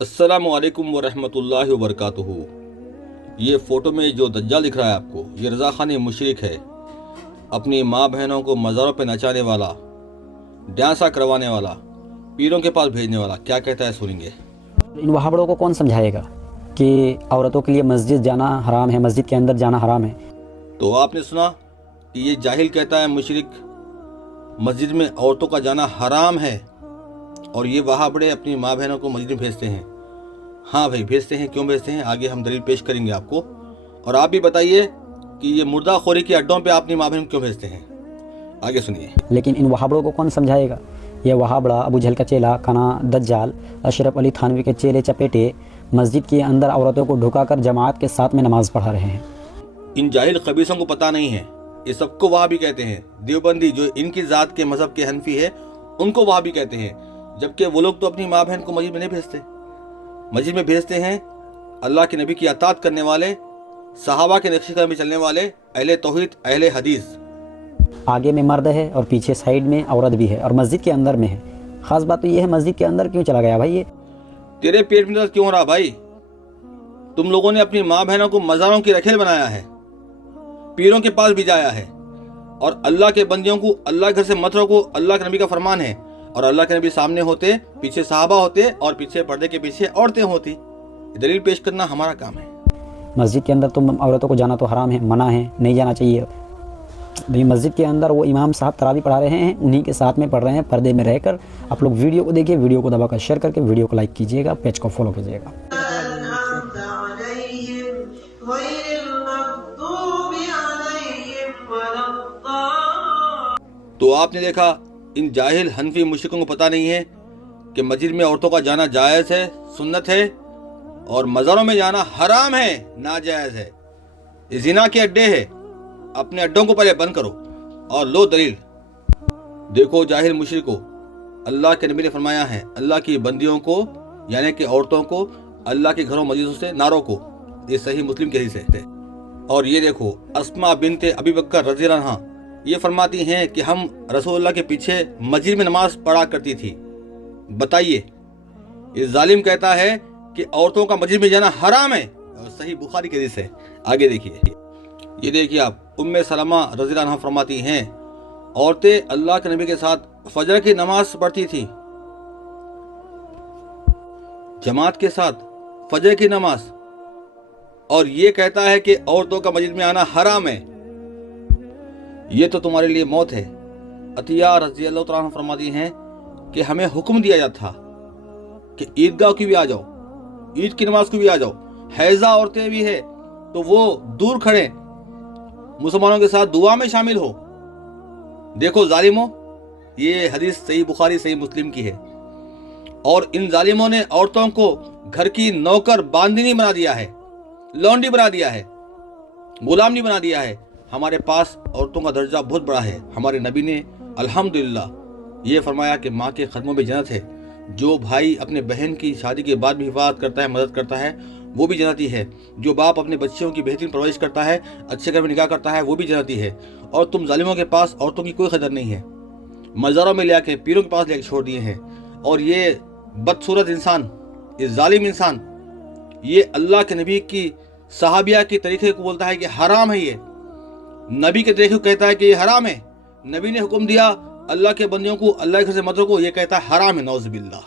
अस्सलामु अलैकुम वरहमतुल्लाहि वबरकातुहू। ये फ़ोटो में जो दज्जाल दिख रहा है आपको, ये रज़ा ख़ान मुशरिक है। अपनी माँ बहनों को मज़ारों पे नचाने वाला, डांसा करवाने वाला, पीरों के पास भेजने वाला। क्या कहता है सुनेंगे। इन वहाबड़ों को कौन समझाएगा कि औरतों के लिए मस्जिद जाना हराम है, मस्जिद के अंदर जाना हराम है। तो आपने सुना कि ये जाहिल कहता है मुशरिक मस्जिद में औरतों का जाना हराम है, और ये वहाबड़े अपनी माँ बहनों को मस्जिद में भेजते हैं। हाँ भाई, भेजते हैं। क्यों भेजते हैं, आगे हम दलील पेश करेंगे आपको। और आप भी बताइए कि ये मुर्दाखोरी के अड्डों पे अपनी माँ बहन क्यों भेजते हैं, आगे सुनिए। लेकिन इन वहाबड़ों को कौन समझाएगा। ये वहाबड़ा अबू जहल का चेला काना दज्जाल अशरफ अली थानवी के चेले चपेटे मस्जिद के अंदर औरतों को ढुकाकर जमात के साथ में नमाज पढ़ा रहे हैं। इन जाहिल खबीसों को पता नहीं है, ये सबको वहाँ भी कहते हैं। देवबंदी जो इनकी ज़ात के मज़हब के हनफी है, उनको वहाँ भी कहते हैं, जबकि वो लोग तो अपनी माँ बहन को मस्जिद में नहीं भेजते। मस्जिद में भेजते हैं अल्लाह के नबी की अतात करने वाले, सहाबा के नक्शे कदम में चलने वाले, अहले तौहीद, अहले हदीस। आगे में मर्द है और पीछे साइड में औरत भी है, और मस्जिद के अंदर में है। खास बात तो ये है, मस्जिद के अंदर क्यों चला गया भाई। ये तेरे पेट में दर्द क्यों हो रहा भाई। तुम लोगों ने अपनी माँ बहनों को मज़ारों की रखेल बनाया है, पीरों के पास भिजाया है, और अल्लाह के बंदियों को अल्लाह घर से मत रोको। अल्लाह के नबी का फरमान है, और अल्लाह के नबी सामने होते, पीछे सहाबा होते, और पीछे पर्दे के पीछे औरतें होती। दलील पेश करना हमारा काम है। मस्जिद के अंदर तो औरतों को जाना तो हराम है, मना है, नहीं जाना चाहिए। लेकिन मस्जिद के अंदर वो इमाम साहब तरावी पढ़ा रहे हैं, उन्हीं के साथ में पढ़ रहे हैं पर्दे में रहकर। आप लोग वीडियो को देखिए, वीडियो को दबाकर शेयर करके वीडियो को लाइक कीजिएगा, पेज को फॉलो कीजिएगा। तो आपने देखा, इन जाहिल हनफी मुश्रिकों को पता नहीं है कि मस्जिद में औरतों का जाना जायज़ है, सुन्नत है, और मज़ारों में जाना हराम है, नाजायज़ है। ये ज़िना के अड्डे है। अपने अड्डों को पहले बंद करो और लो दलील। देखो जाहिल मुशरिको, अल्लाह के नबी ने फरमाया है, अल्लाह की बंदियों को यानी कि औरतों को अल्लाह के घरों मस्जिदों से ना रोको। ये सही मुस्लिम के हदीस है। और ये देखो, अस्मा बिनते अबी बकर रज़ी अल्लाह अन्हा ये फरमाती हैं कि हम रसूलुल्लाह के पीछे मस्जिद में नमाज पढ़ा करती थी। बताइए, ये जालिम कहता है कि औरतों का मस्जिद में जाना हराम है, और सही बुखारी के हदीस है। आगे देखिए, ये देखिए आप, उम्मे सलमा रज़ी अल्लाह अन्हा फरमाती हैं, औरतें अल्लाह के नबी के साथ फजर की नमाज पढ़ती थी, जमात के साथ फजर की नमाज, और ये कहता है कि औरतों का मस्जिद में आना हराम है। ये तो तुम्हारे लिए मौत है। अतिया रज़ी अल्लाह तआला अन्हा फरमाती हैं कि हमें हुक्म दिया जाता था कि ईदगाह की भी आ जाओ, ईद की नमाज को भी आ जाओ। हैजा औरतें भी है तो वो दूर खड़े मुसलमानों के साथ दुआ में शामिल हो। देखो जालिमों, ये हदीस सही बुखारी सही मुस्लिम की है। और इन जालिमों ने औरतों को घर की नौकर बांदिनी बना दिया है, लौंडी बना दिया है, गुलाम नहीं बना दिया है। हमारे पास औरतों का दर्जा बहुत बड़ा है। हमारे नबी ने अल्हम्दुलिल्लाह ये फरमाया कि माँ के कदमों में जन्नत है। जो भाई अपने बहन की शादी के बाद भी हिफाजत करता है, मदद करता है, वो भी जन्नती है। जो बाप अपने बच्चों की बेहतरीन परवरिश करता है, अच्छे घर में निकाह करता है, वो भी जन्नती है। और तुम जालिमों के पास औरतों की कोई कदर नहीं है। मज़ारों में ले आके, पीरों के पास ले छोड़ दिए हैं। और ये बदसूरत इंसान, ये जालिम इंसान, ये अल्लाह के नबी की सहाबिया के तरीके को बोलता है कि हराम है। ये नबी के तरीके को कहता है कि ये हराम है। नबी ने हुक्म दिया अल्लाह के बंदियों को अल्लाह के घर से मत रोको, ये कहता है हराम है। नौज़ बिल्लाह।